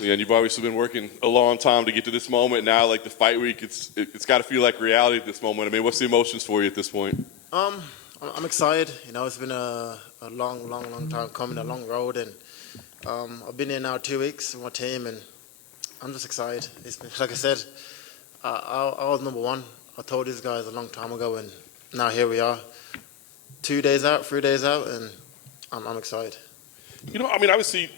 Yeah, and you've obviously been working a long time to get to this moment. Now, like the fight week, it's got to feel like reality at this moment. I mean, what's the emotions for you at this point? I'm excited. You know, it's been a long time coming, a long road, and I've been here now 2 weeks with my team, and I'm just excited. It's been, like I said, I was number one. I told these guys a long time ago, and now here we are, 2 days out, 3 days out, and I'm excited. You know, I mean, obviously,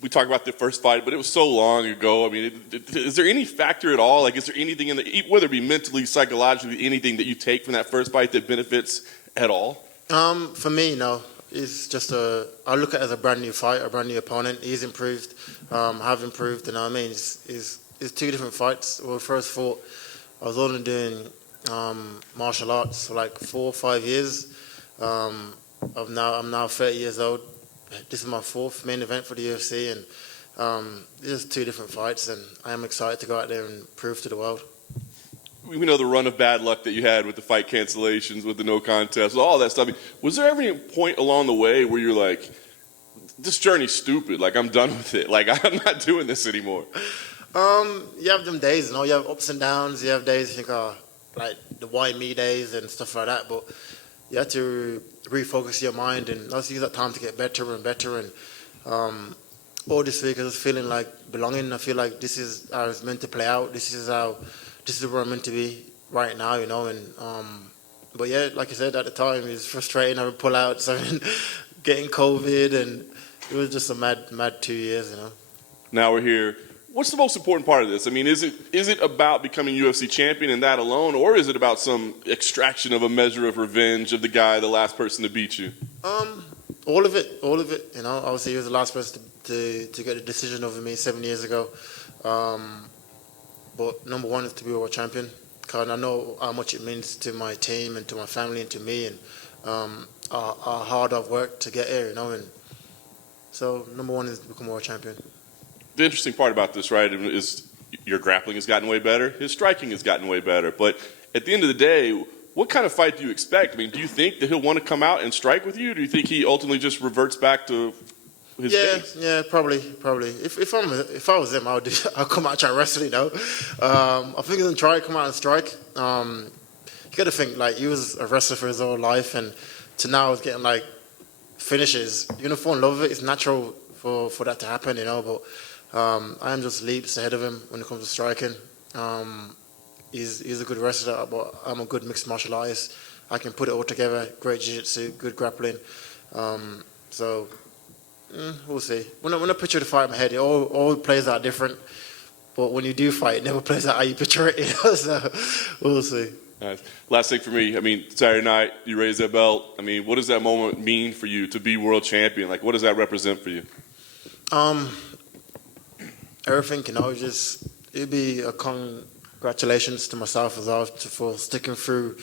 we talk about the first fight, but it was so long ago. I mean, is there any factor at all? Like, is there anything in whether it be mentally, psychologically, anything that you take from that first fight that benefits at all? For me, no. It's just I look at it as a brand new fight, a brand new opponent. He's improved, have improved, you know what I mean? It's two different fights. When we first fought, I was only doing martial arts for like 4 or 5 years. I'm now 30 years old. This is my 4th main event for the UFC, and it's just 2 different fights, and I am excited to go out there and prove to the world. We know the run of bad luck that you had with the fight cancellations, with the no contest, all that stuff. I mean, was there ever a point along the way where you're like, this journey's stupid, like I'm done with it, like I'm not doing this anymore? You have them days, you know, you have ups and downs, you have days you think, like the why me days and stuff like that, but you have to refocus your mind and also use that time to get better and better. And all this week I was feeling like belonging. I feel like this is how it's meant to play out. This is where I'm meant to be right now, you know. And but yeah, like I said at the time, it was frustrating having pullouts, getting COVID, and it was just a mad 2 years, you know. Now we're here. What's the most important part of this? I mean, is it about becoming UFC champion and that alone, or is it about some extraction of a measure of revenge of the last person to beat you? All of it. You know, obviously he was the last person to get a decision over me 7 years ago. But number one is to be a world champion, because I know how much it means to my team and to my family and to me, and how hard I've worked to get here, you know. And so number one is to become a world champion. The interesting part about this, right, is your grappling has gotten way better. His striking has gotten way better. But at the end of the day, what kind of fight do you expect? I mean, do you think that he'll want to come out and strike with you? Or do you think he ultimately just reverts back to his base? Yeah, probably. If I was him, I'll come out and try to wrestle, you know. I think he's gonna try to come out and strike. You got to think, like, he was a wrestler for his whole life, and to now he's getting like finishes. You're gonna fall in love with it. It's natural for that to happen, you know. But I am just leaps ahead of him when it comes to striking. He's a good wrestler, but I'm a good mixed martial artist. I can put it all together. Great jiu-jitsu, good grappling. So we'll see. When I picture the fight in my head, it all plays out different. But when you do fight, it never plays out how you picture it. You know? So we'll see. Nice. Last thing for me, I mean, Saturday night, you raise that belt. I mean, what does that moment mean for you to be world champion? Like, what does that represent for you? Everything, you know, it'd be a congratulations to myself as well for sticking through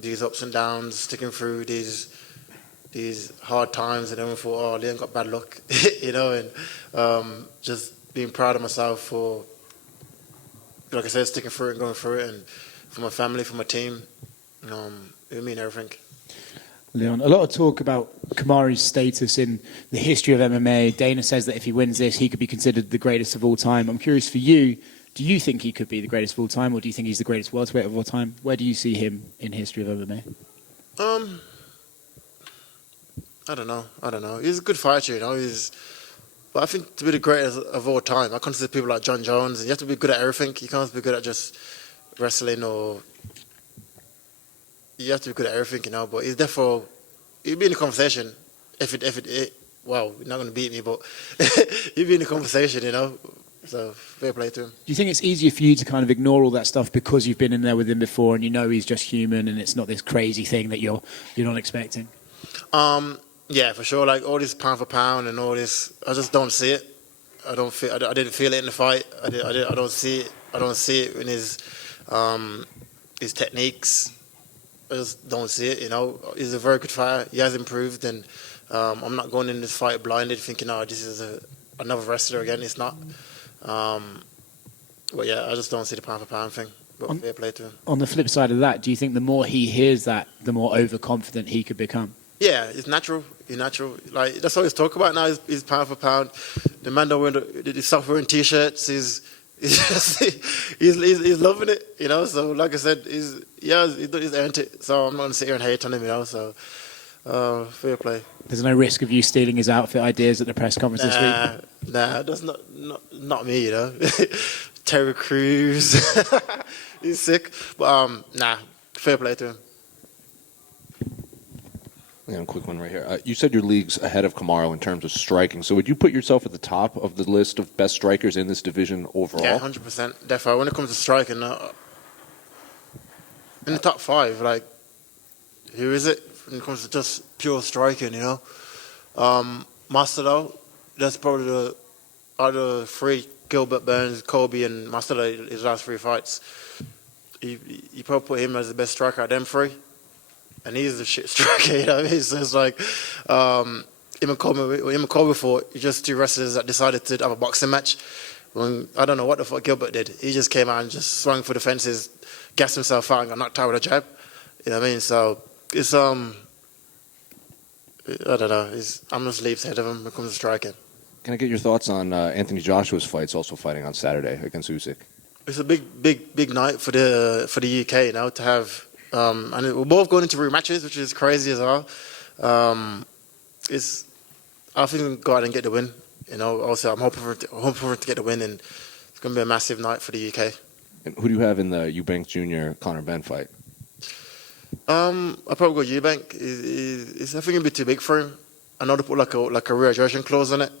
these ups and downs, sticking through these hard times, and then we thought, oh, Leon got bad luck, you know, and just being proud of myself for, like I said, sticking through it and going through it, and for my family, for my team, it would mean everything. Leon, a lot of talk about Kamaru's status in the history of MMA. Dana says that if he wins this, he could be considered the greatest of all time. I'm curious for you, do you think he could be the greatest of all time, or do you think he's the greatest welterweight of all time? Where do you see him in history of MMA? I don't know. He's a good fighter, you know. But I think to be the greatest of all time, I consider people like John Jones, and you have to be good at everything. You can't be good at just wrestling, or you have to be good at everything, you know. But he'd be in the conversation. Well, you're not going to beat me, but he'd be in the conversation, you know. So fair play to him. Do you think it's easier for you to kind of ignore all that stuff because you've been in there with him before, and you know he's just human, and it's not this crazy thing that you're not expecting? Yeah, for sure. Like all this pound for pound and all this, I just don't see it. I didn't feel it in the fight. I don't see it. I don't see it in his techniques. I just don't see it. You know, he's a very good fighter. He has improved, and I'm not going in this fight blinded, thinking, "Oh, this is another wrestler again." It's not. But yeah, I just don't see the pound for pound thing. But fair play to him. On the flip side of that, do you think the more he hears that, the more overconfident he could become? Yeah, it's natural. It's natural. Like that's all he's talking about now. Is pound for pound. The man don't wear the stuff wearing t-shirts. He's loving it, you know. So like I said, he's earned it. So I'm not gonna sit here and hate on him, you know. So fair play. There's no risk of you stealing his outfit ideas at the press conference this week? Nah, that's not me, you know. Terry Crews, he's sick. But nah, fair play to him. Yeah, a quick one right here. You said your league's ahead of Kamaru in terms of striking. So would you put yourself at the top of the list of best strikers in this division overall? Yeah, 100%. Definitely. When it comes to striking, in the top 5, like, who is it? When it comes to just pure striking, you know. Master, though, that's probably the other 3, Gilbert Burns, Kobe, and Master, his last 3 fights. You probably put him as the best striker out of them 3. And he's the shit striker, you know what I mean? So it's like, him and Kobe fought, just 2 wrestlers that decided to have a boxing match. When, I don't know what the fuck Gilbert did. He just came out and just swung for the fences, gassed himself out and got knocked out with a jab. You know what I mean? So it's, I don't know. I'm just leaps ahead of him when it comes to striking. Can I get your thoughts on Anthony Joshua's fights also fighting on Saturday against Usyk? It's a big night for the UK, you know, to have. And we're both going into rematches, which is crazy as well. I think we'll go out and get the win. You know, also I'm hoping for it to get the win, and it's going to be a massive night for the UK. And who do you have in the Eubanks Jr. Conor Benn fight? I'll probably go Eubank. I think it'd be too big for him. I know they put like a readjustment clause on it,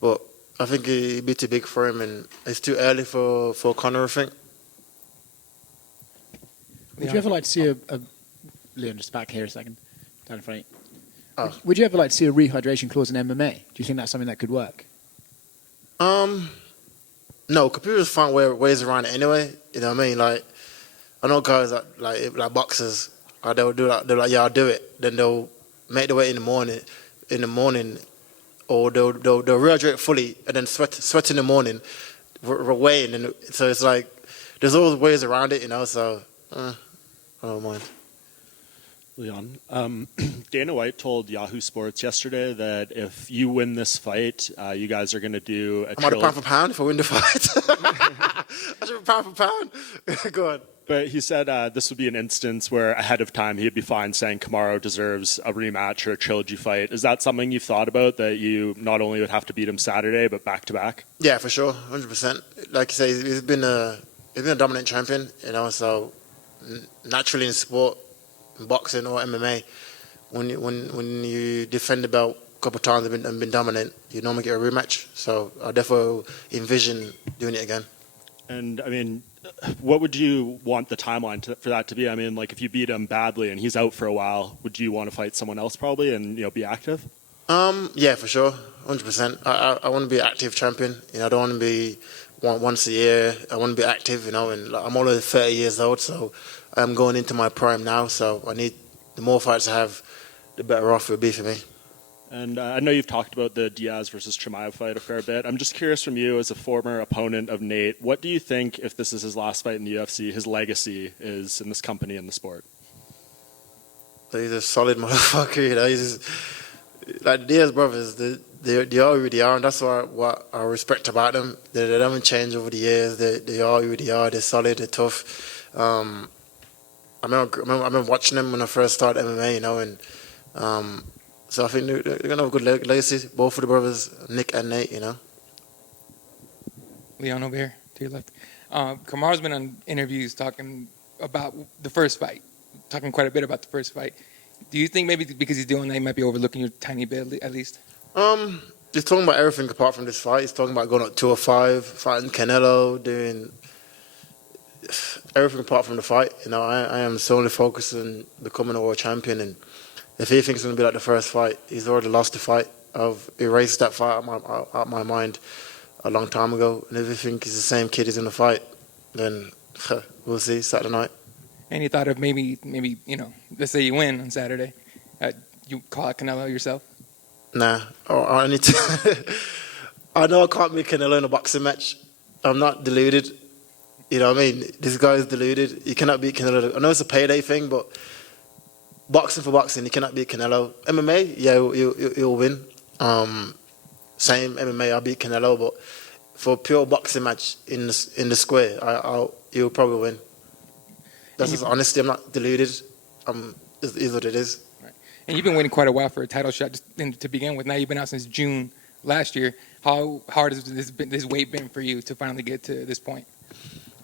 but I think it'd be too big for him, and it's too early for Conor, I think. Would you ever like to see a Leon, just back here a second, down in front of you. Would you ever like to see a rehydration clause in MMA? Do you think that's something that could work? No, computers find ways around it anyway. You know what I mean? Like, I know guys that like boxers, they'll do that. They're like, yeah, I'll do it. Then they'll make the weight in the morning, or they'll rehydrate fully and then sweat in the morning, weighing. And so it's like there's always ways around it, you know. So. I don't mind. Leon, Dana White told Yahoo Sports yesterday that if you win this fight, you guys are going to do a I'm at a pound for pound if I win the fight. I should be pound for pound. Go on. But he said this would be an instance where ahead of time he'd be fine saying Kamaru deserves a rematch or a trilogy fight. Is that something you've thought about, that you not only would have to beat him Saturday, but back-to-back? Yeah, for sure, 100%. Like you say, he's been a dominant champion, you know, so naturally in sport, in boxing or MMA, when you defend the belt a couple of times and been dominant, you normally get a rematch. So I definitely envision doing it again. And I mean, what would you want the timeline for that to be? I mean, like if you beat him badly and he's out for a while, would you want to fight someone else probably and be active? Yeah, for sure, 100%. I want to be an active champion. You know, I don't want to be once a year. I want to be active, you know, and I'm already 30 years old, so I'm going into my prime now, so I need the more fights I have, the better off it will be for me. And I know you've talked about the Diaz versus Chimaev fight a fair bit. I'm just curious from you, as a former opponent of Nate, what do you think, if this is his last fight in the UFC, his legacy is in this company and the sport? He's a solid motherfucker, you know. He's just, like the Diaz brothers, they are who they are, and that's what I respect about them. They haven't changed over the years. They are who they are. They're solid. They're tough. I remember watching them when I first started MMA, you know, and so I think they're gonna have a good legacy, both of the brothers, Nick and Nate, you know. Leon over here to your left. Kamaru's been on interviews talking about the first fight, talking quite a bit about the first fight. Do you think maybe because he's doing that, he might be overlooking you a tiny bit at least? He's talking about everything apart from this fight. He's talking about going up 205, fighting Canelo, doing everything apart from the fight. You know, I am solely focused on becoming a world champion, and if he thinks it's going to be like the first fight, he's already lost the fight. I've erased that fight out of my mind a long time ago, and if you think he's the same kid who's in the fight, then we'll see Saturday night. Any thought of maybe let's say you win on Saturday, you call out Canelo yourself? Nah, I need to. I know I can't beat Canelo in a boxing match. I'm not deluded. You know what I mean? This guy is deluded. You cannot beat Canelo. I know it's a payday thing, but boxing for boxing, you cannot beat Canelo. MMA, yeah, he'll win. same MMA, I beat Canelo, but for a pure boxing match in the square, he'll probably win. That's just honesty. I'm not deluded. It is what it is. Right. And you've been waiting quite a while for a title shot to begin with. Now you've been out since June last year. How hard has this wait been for you to finally get to this point?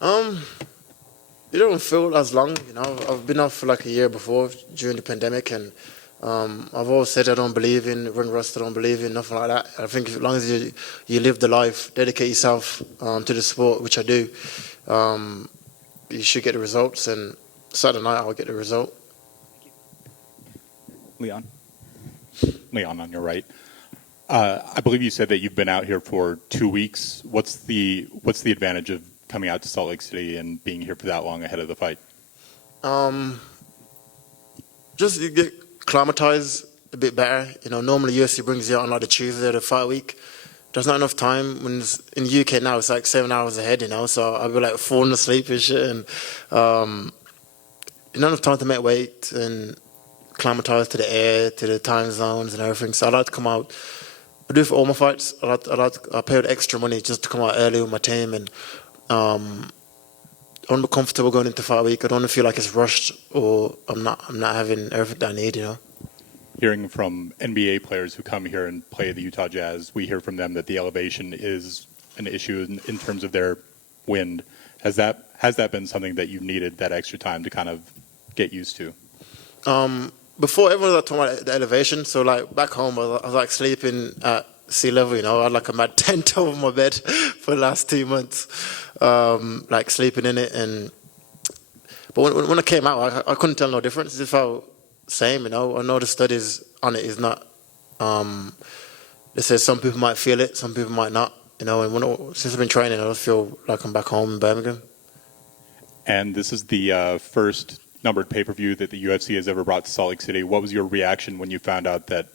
It don't feel as long, you know. I've been off for like a year before during the pandemic, and I've always said I don't believe in run rust. I don't believe in nothing like that. I think as long as you live the life, dedicate yourself to the sport, which I do, you should get the results. And Saturday night I'll get the result. Leon, on your right. I believe you said that you've been out here for 2 weeks. What's the advantage of coming out to Salt Lake City and being here for that long ahead of the fight? Just you get acclimatized a bit better. You know, normally UFC brings you out on like the Tuesday of the fight week. There's not enough time. When it's, in the UK now, it's like 7 hours ahead, you know, so I'll be like falling asleep and shit. And not enough time to make weight and acclimatize to the air, to the time zones and everything. So I like to come out. I do it for all my fights. I pay with extra money just to come out early with my team, and I want to be comfortable going into fight week. I don't want to feel like it's rushed or I'm not having everything that I need, you know. Hearing from NBA players who come here and play the Utah Jazz, we hear from them that the elevation is an issue in terms of their wind. Has that been something that you've needed that extra time to kind of get used to? Before, everyone was talking about the elevation. So like back home, I was like sleeping at sea level. You know, I had like a mad tent over my bed for the last 2 months, like sleeping in it. But when I came out, I couldn't tell no difference. It felt same. You know, I know the studies on it is not. They say some people might feel it, some people might not. You know, and since I've been training, I just feel like I'm back home in Birmingham. And this is the first numbered pay-per-view that the UFC has ever brought to Salt Lake City. What was your reaction when you found out that,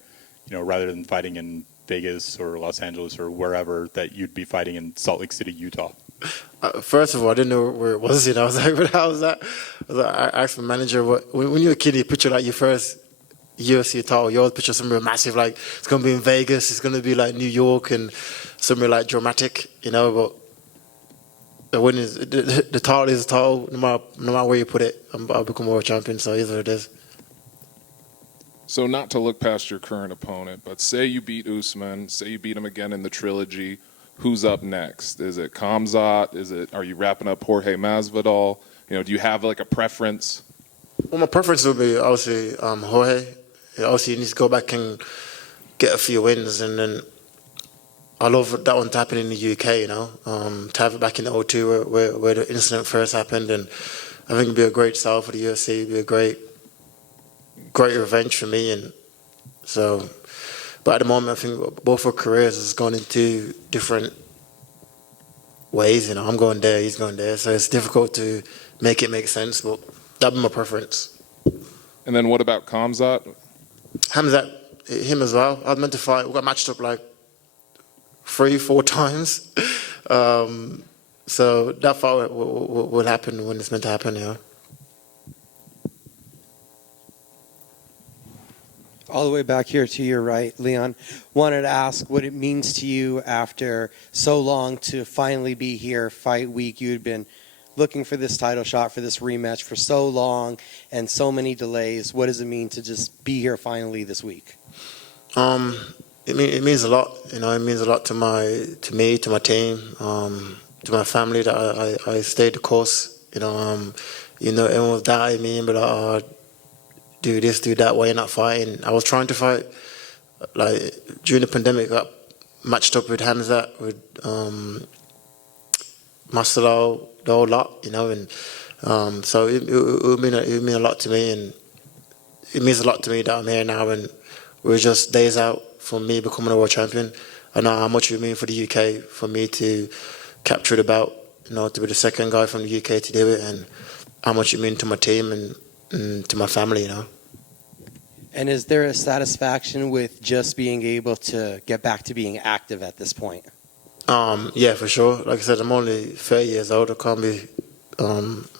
you know, rather than fighting in Vegas or Los Angeles or wherever, that you'd be fighting in Salt Lake City, Utah? First of all, I didn't know where it was. You know, I was like, "What the hell is that?" I asked my manager, when you're a kid, you picture like your first UFC title. You always picture somewhere massive, like it's going to be in Vegas, it's going to be like New York, and somewhere like dramatic, you know. But the win is the title is a title. No matter where you put it, I'll become world champion. So here's what it is. So not to look past your current opponent, but say you beat Usman, say you beat him again in the trilogy. Who's up next? Is it Khamzat? Are you wrapping up Jorge Masvidal? You know, do you have like a preference? Well, my preference would be obviously Jorge. Obviously, he needs to go back and get a few wins, and then I love that one to happen in the UK. You know, to have it back in the O2 where the incident first happened, and I think it'd be a great sell for the UFC. It'd be a great revenge for me, and so. But at the moment, I think both our careers is going into different ways. You know, I'm going there, he's going there, so it's difficult to make it make sense. But that'd be my preference. And then what about Khamzat? Khamzat, him as well. I was meant to fight. We got matched up like 3-4 times. So that fight will happen when it's meant to happen. You know. All the way back here to your right, Leon, wanted to ask what it means to you after so long to finally be here, fight week. You had been looking for this title shot, for this rematch for so long and so many delays. What does it mean to just be here finally this week? It means a lot. You know, it means a lot to me, to my team, to my family that I stayed the course. You know, everyone was doubting me and be like, oh, do this, do that, why you're not fighting? I was trying to fight. Like during the pandemic, I got matched up with Khamzat, with Masvidal, the whole lot, you know, and so it would mean a lot to me, and it means a lot to me that I'm here now, and we're just days out from me becoming a world champion. I know how much it would mean for the UK for me to capture the belt, you know, to be the second guy from the UK to do it, and how much it means to my team and to my family, you know. And is there a satisfaction with just being able to get back to being active at this point? Yeah, for sure. Like I said, I'm only 30 years old. I can't be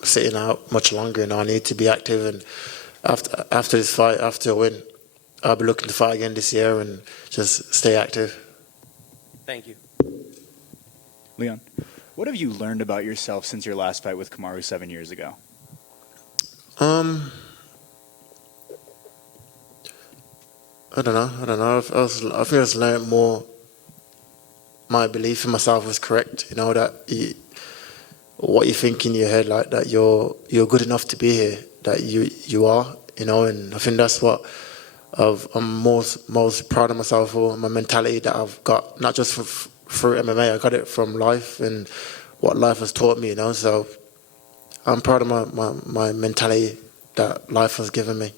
sitting out much longer. You know, I need to be active. And after this fight, after a win, I'll be looking to fight again this year and just stay active. Thank you. Leon, what have you learned about yourself since your last fight with Kamaru 7 years ago? I don't know. I think I just learned more. My belief in myself was correct. You know that what you think in your head, like that you're good enough to be here. That you are. You know, and I think that's what I'm most proud of myself for. My mentality that I've got, not just through MMA. I got it from life and what life has taught me. You know, so I'm proud of my mentality that life has given me.